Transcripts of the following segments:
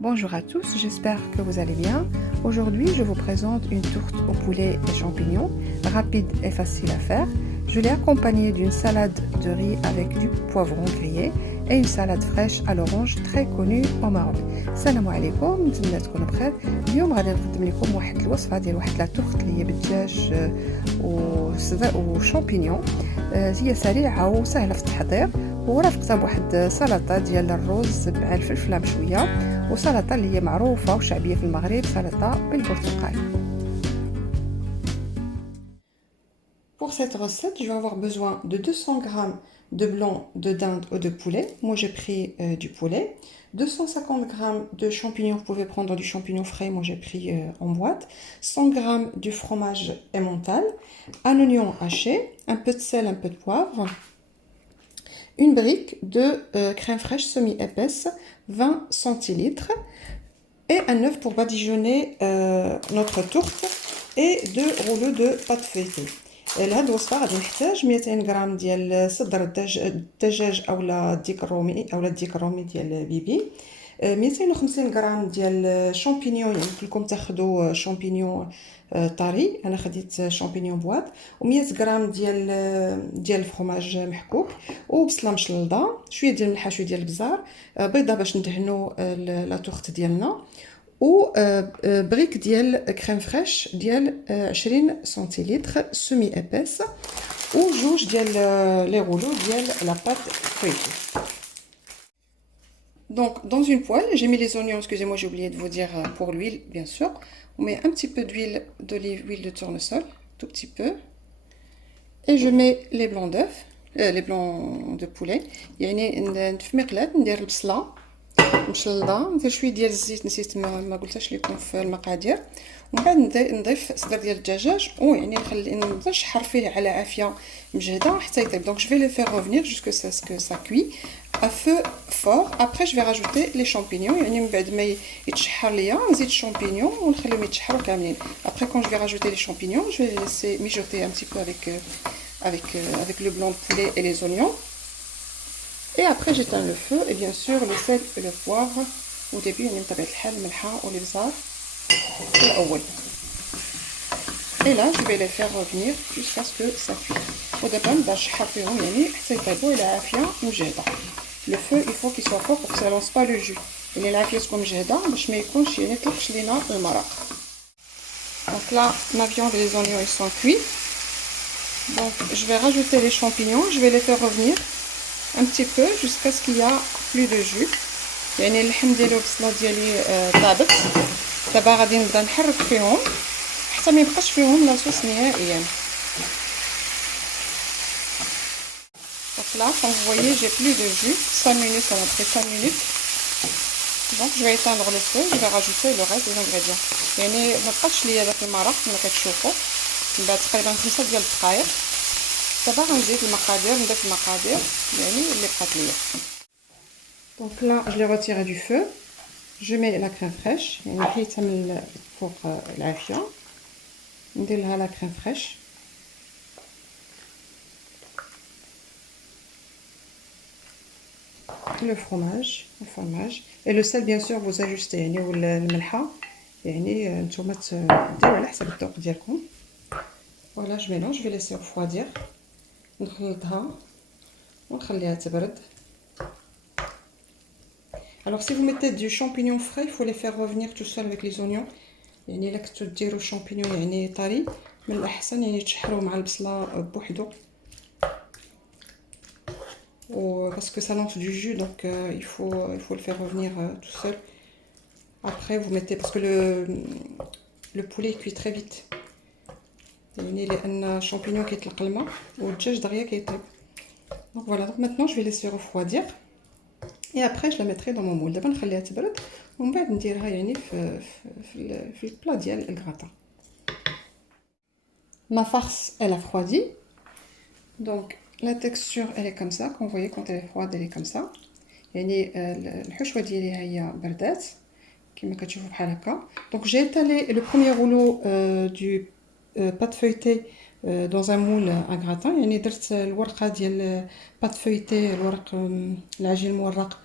Bonjour à tous, j'espère que vous allez bien. Aujourd'hui, je vous présente une tourte au poulet et champignons, rapide et facile à faire. Je l'ai accompagnée d'une salade de riz avec du poivron grillé et une salade fraîche à l'orange très connue au Maroc. Salam alaikum, نتمنى تكونوا بخير. اليوم غادي نقدم لكم واحد الوصفة ديال واحد لا تورت اللي هي بالدجاج وشامبينيون. هي سريعة وسهلة في التحضير ورافقتها بواحد سلطة ديال الرز مع الفلفلة مشوية وسلطة اللي هي معروفة وشعبية في المغرب، سلطة بالبرتقال. Pour cette recette, je vais avoir besoin de 200 g de blanc de dinde ou de poulet. Moi, j'ai pris du poulet. 250 g de champignons, vous pouvez prendre du champignon frais, moi j'ai pris en boîte. 100 g du fromage emmental, un oignon haché, un peu de sel, un peu de poivre, une brique de crème fraîche semi-épaisse, 20 centilitres, et un œuf pour badigeonner notre tourte, et 2 rouleaux de pâte feuilletée. لهاد الوصفه غادي نحتاج 200 غرام ديال صدر الدجاج اولا الديك الرومي ديال بيبي، 250 غرام ديال شامبينيون، يعني كلكم تاخذوا شامبينيون طري، انا خديت شامبينيون بواط، و100 غرام ديال الفرماج محكوك، وبصله مشلضه، شويه ديال الملحه، شويه ديال البزار، بيضه باش ندهنوا لا تورت ديالنا، و بريك ديال كريم فريش ديال 20 سنتيلتر سيمي ايباس، وجوج ديال لي غولو ديال لا بات فeuilletée. Donc dans une poêle, j'ai mis les oignons, excusez-moi, j'ai oublié de vous dire pour l'huile bien sûr. On met un petit peu d'huile d'olive, huile de tournesol, tout petit peu. Et je mets les blancs d'œufs, les blancs de poulet. يعني في مقلاة ندير البصله مشلضه، ندير شويه ديال الزيت، نسيت ما قلتش لكم في المقادير، ومن بعد نضيف صدر ديال الدجاج، ويعني نخلي نشحر فيه على عافيه مجهده حتى يطيب. دونك je vais le faire revenir jusqu'à ce que ça cuit à feu fort. Après je vais rajouter les champignons، يعني من بعد ما يتشحر ليا نزيد الشامبينيون ونخليهم يتشحروا كاملين. Après quand je vais rajouter les champignons, je vais les laisser mijoter un petit peu avec le blanc de poulet et les oignons. Et après j'éteins le feu et bien sûr le sel et le poivre au début يعني بطبيعة الحال الملحة والبزار في الأول. Et là je vais les faire revenir jusqu'à ce que ça cuise. ودابا نبدا نشحر فيهم يعني حتى يطيبوا إلى عافية مجهدة. Le feu il faut qu'il soit fort pour que ça lance pas le jus. يعني العافية تكون مجهدة باش ما يكونش يعني يطلقش لينا المرق. Donc là ma viande et les oignons ils sont cuits. Donc je vais rajouter les champignons, je vais les faire revenir un petit peu jusqu'à ce qu'il y a plus de jus. يعني اللحم ديالو والبصله ديالي طابت. دابا غادي نبدا نحرك فيهم حتى ما يبقاش فيهم لاصوص نهائيا. Donc là, comme vous voyez, j'ai plus de jus. 5 minutes, ça m'a pris 5 minutes. Donc je vais éteindre le feu, je vais rajouter le reste des ingrédients. يعني ما بقاش ليا داك المرق كما كتشوفوا، من بعد تقريبا 5 ديال الدقائق. دابا غنزيد المقادير، نضيف المقادير يعني اللي بقات ليا. Donc là, je l'ai retiré du feu. Je mets la crème fraîche. يعني حيتها من فوق العافية. ندير لها la crème fraîche. Le fromage et le sel bien sûr vous ajustez يعني والملحة يعني نتوما ديروا على حسب الذوق ديالكم. Voilà, je mélange, je vais laisser refroidir. نخلطها ونخليها تبرد. Alors si vous mettez du champignon frais, il faut les faire revenir tout seul avec les oignons. يعني الا كنتو ديروا champignon يعني طري من الاحسن يعني تشحروا مع البصله بوحدو. Parce que ça lance du jus, donc il faut le faire revenir tout seul. Après vous mettez, parce que le poulet cuit très vite. يعني لان champignon كيطلق الماء والدجاج دغيا كيطيب. Donc voilà, donc maintenant je vais laisser refroidir. Et après je la mettrai dans mon moule. دابا نخليها تبرد ومن بعد نديرها يعني في البلا ديال الكراطه. Ma farce elle a froidi. Donc la texture elle est comme ça, quand vous voyez quand elle est froide elle est comme ça. يعني الحشوه ديالي ها هي بردات كما كتشوفوا بحال هكا. Donc j'ai étalé le premier rouleau du pâte feuilletée dans un moule à gratin. يعني درت الورقه ديال pâte feuilletée، الورق العجين المورق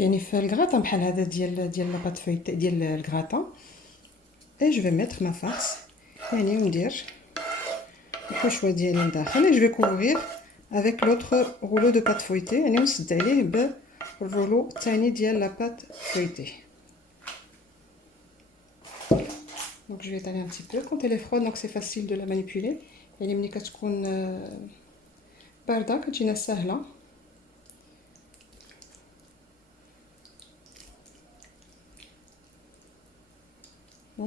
يعني في الغراطان بحال هذا ديال لاباط فويتي ديال الغراطان. اي جو في ميتر ما فارس يعني ندير الحشوه ديالي لداخل. اي جو في كوفرير افيك لوطر رولو دو بات فويتي يعني نسد عليه بالرولو الثاني ديال لاباط فويتي. دونك جو في étaler un petit peu quand elle est froide donc c'est facile de la manipuler يعني ملي كتكون بارده كتجينا سهله.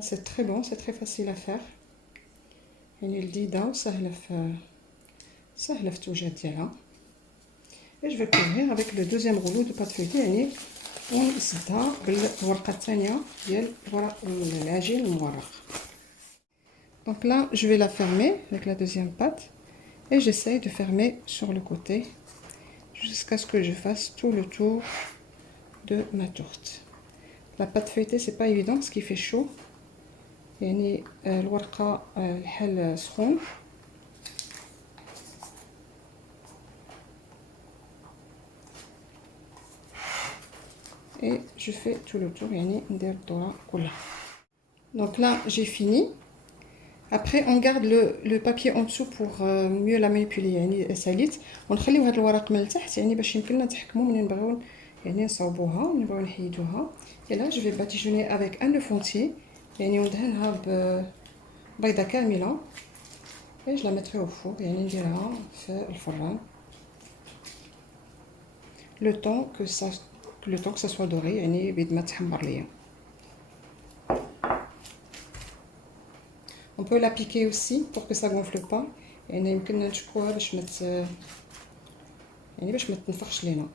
C'est très bon, c'est très facile à faire. يعني لذيذه وسهله في التوجد ديالها. Et je vais couvrir avec le deuxième rouleau de pâte feuilletée يعني ونسدها بالورقه الثانيه ديال العجين المورق. Donc là je vais la fermer avec la deuxième pâte et j'essaye de fermer sur le côté jusqu'à ce que je fasse tout le tour de ma tourte. La pâte feuilletée c'est pas évident parce qu'il fait chaud يعني الورقه الحل سخون. Et je fais tout le tour يعني ندير الدوره كلها. Donc là j'ai fini. Après on garde le papier en dessous pour mieux la manipuler يعني ساليت ونخليو هذا الورق من التحت يعني باش يمكننا نتحكموا ملي نبغيو يعني نصاوبوها ونبغيو نحيدوها. Et là je vais badigeonner avec un œuf entier يعني وندهنها ببيضه كامله. Et je la mettrai au four يعني نديرها في الفران le temps que ça soit doré يعني بيد ما تحمر ليا. On peut la piquer aussi pour que ça gonfle pas يعني يمكننا نشكوها باش ما تنفخش لينا.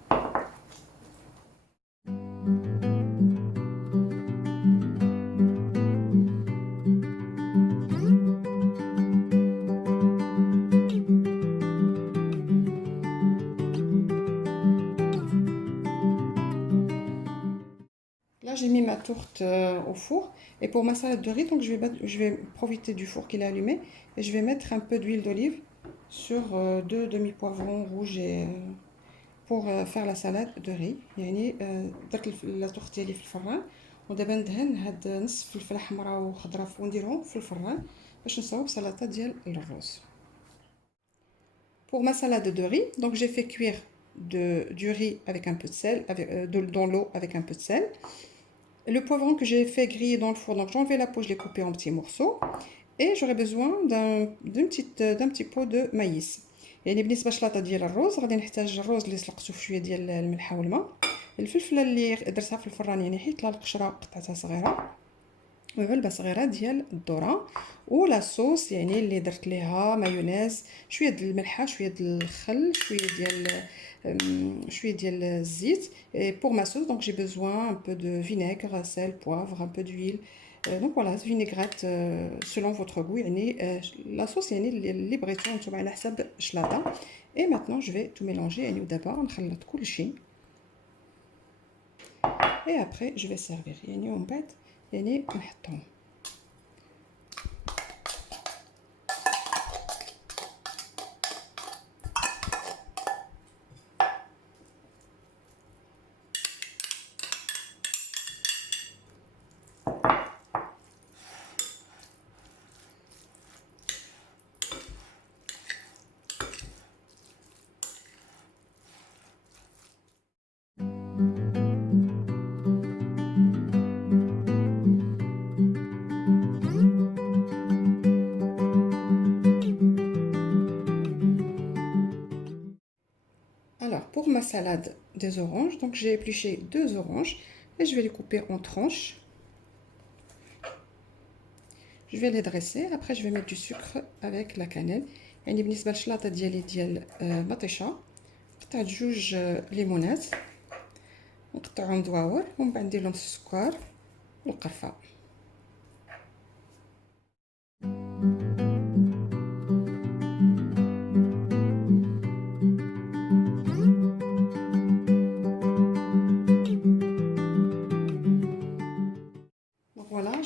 Là j'ai mis ma tourte au four et pour ma salade de riz donc je vais profiter du four qu'il est allumé et je vais mettre un peu d'huile d'olive sur deux demi-poivrons rouges et pour faire la salade de riz. يعني درت لا tourte ديالي في الفران ودابا ندهن هاد نصف فلفله حمراء وخضراء ونديرهم في الفران باش نصاوب سلطه ديال الرز. Pour ma salade de riz donc j'ai fait cuire du riz avec un peu de sel dans l'eau avec un peu de sel. Le poivron que j'ai fait griller dans le four, donc j'ai enlevé la peau, je l'ai coupé en petits morceaux. Et j'aurai besoin d'un petit pot de maïs. يعني بالنسبه للشلاطه ديال الرز غادي نحتاج الرز اللي سلقته في شويه ديال الملح والماء، الفلفله اللي درتها في الفران يعني حيت لها القشره قطعتها صغيره، وعلبه صغيره ديال الذره، ولا صوص يعني اللي درت ليها مايونيز، شويه ديال الملحه، شويه ديال الخل، شويه ديال الزيت. Et pour ma sauce donc j'ai besoin un peu de vinaigre, sel, poivre, un peu d'huile. Donc voilà vinaigrette selon votre goût يعني la sauce يعني اللي بغيتو نتوما على حسب الشلاطه. Et maintenant je vais tout mélanger يعني ودابا نخلط كلشي et après je vais servir يعني ومن بعد يعني نحطهم. Alors, pour ma salade des oranges, donc j'ai épluché 2 oranges et je vais les couper en tranches. Je vais les dresser, après je vais mettre du sucre avec la cannelle. يعني بالنسبة للشلاطة ديال مطيشة قطعت 2 ليمونات نقطعهم دواور ومن بعد ندير لهم السكر والقرفة.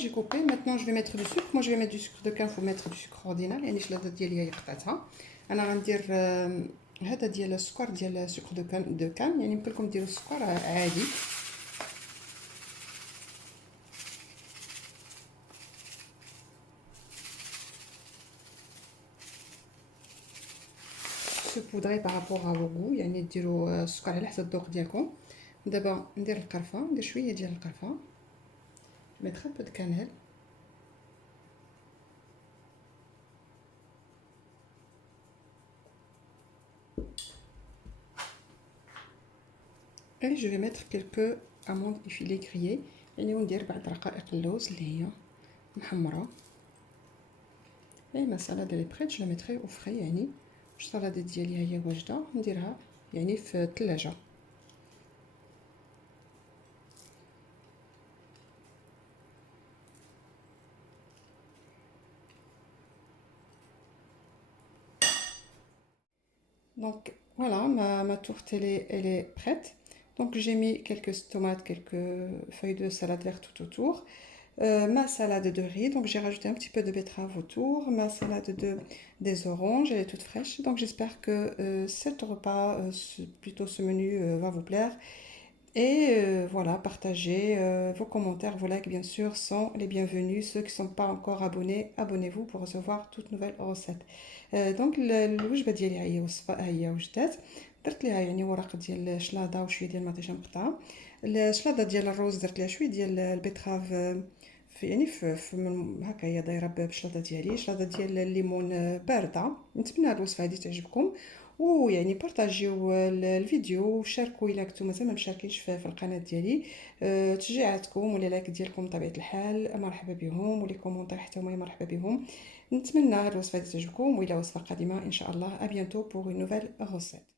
J'ai coupé. Maintenant je vais mettre du sucre. Moi je vais mettre du sucre de canne, il faut mettre du sucre ordinaire يعني الشلاطه ديالي هي قطعتها. انا غندير هذا ديال السكر ديال سكر دو كان، يعني يمكن لكم ديروا السكر عادي. saupoudrer par rapport à vos goûts، يعني ديروا السكر على حسب الذوق ديالكم. دابا ندير القرفه، ندير شويه ديال القرفه، mettre un peu de cannelle. Et je vais mettre quelques amandes effilées grillées، يعني وندير بعض رقائق اللوز اللي هي محمره. Et ma salade elle est prête، je la mettrai au frais، يعني السلطه ديالي ها هي واجده، نديرها يعني في الثلاجه. Donc voilà, ma tourte elle est prête. Donc j'ai mis quelques tomates, quelques feuilles de salade verte tout autour. Ma salade de riz, donc j'ai rajouté un petit peu de betterave autour. Ma salade des oranges, elle est toute fraîche. Donc j'espère que cet repas, plutôt ce menu, va vous plaire. Et voilà, partagez vos commentaires, vos likes bien sûr sont les bienvenus. Ceux qui ne sont pas encore abonnés, abonnez-vous pour recevoir toutes nouvelles recettes. دونك الوجبه ديالي هي وصفه هي وجدات. درت ليها يعني ورق ديال الشلاضه وشويه ديال المطيشه مقطعه. الشلاضه ديال الروز درت ليها شويه ديال البيتراف، في يعني هكا هي دايره بالشلاضه ديالي. شلاضه ديال الليمون بارده. نتمنى هاد الوصفه هادي تعجبكم، ويعني بارطاجيو الفيديو وشاركوا الا كنتو مازال ما مشاركينش في القناه ديالي. تشجيعاتكم ولا لايك ديالكم بطبيعه الحال مرحبا بهم، ولي كومونتير حتى هما مرحبا بهم. نتمنى هاد الوصفه تعجبكم، والى وصفه قادمه ان شاء الله. ا بيانتو pour une nouvelle recette.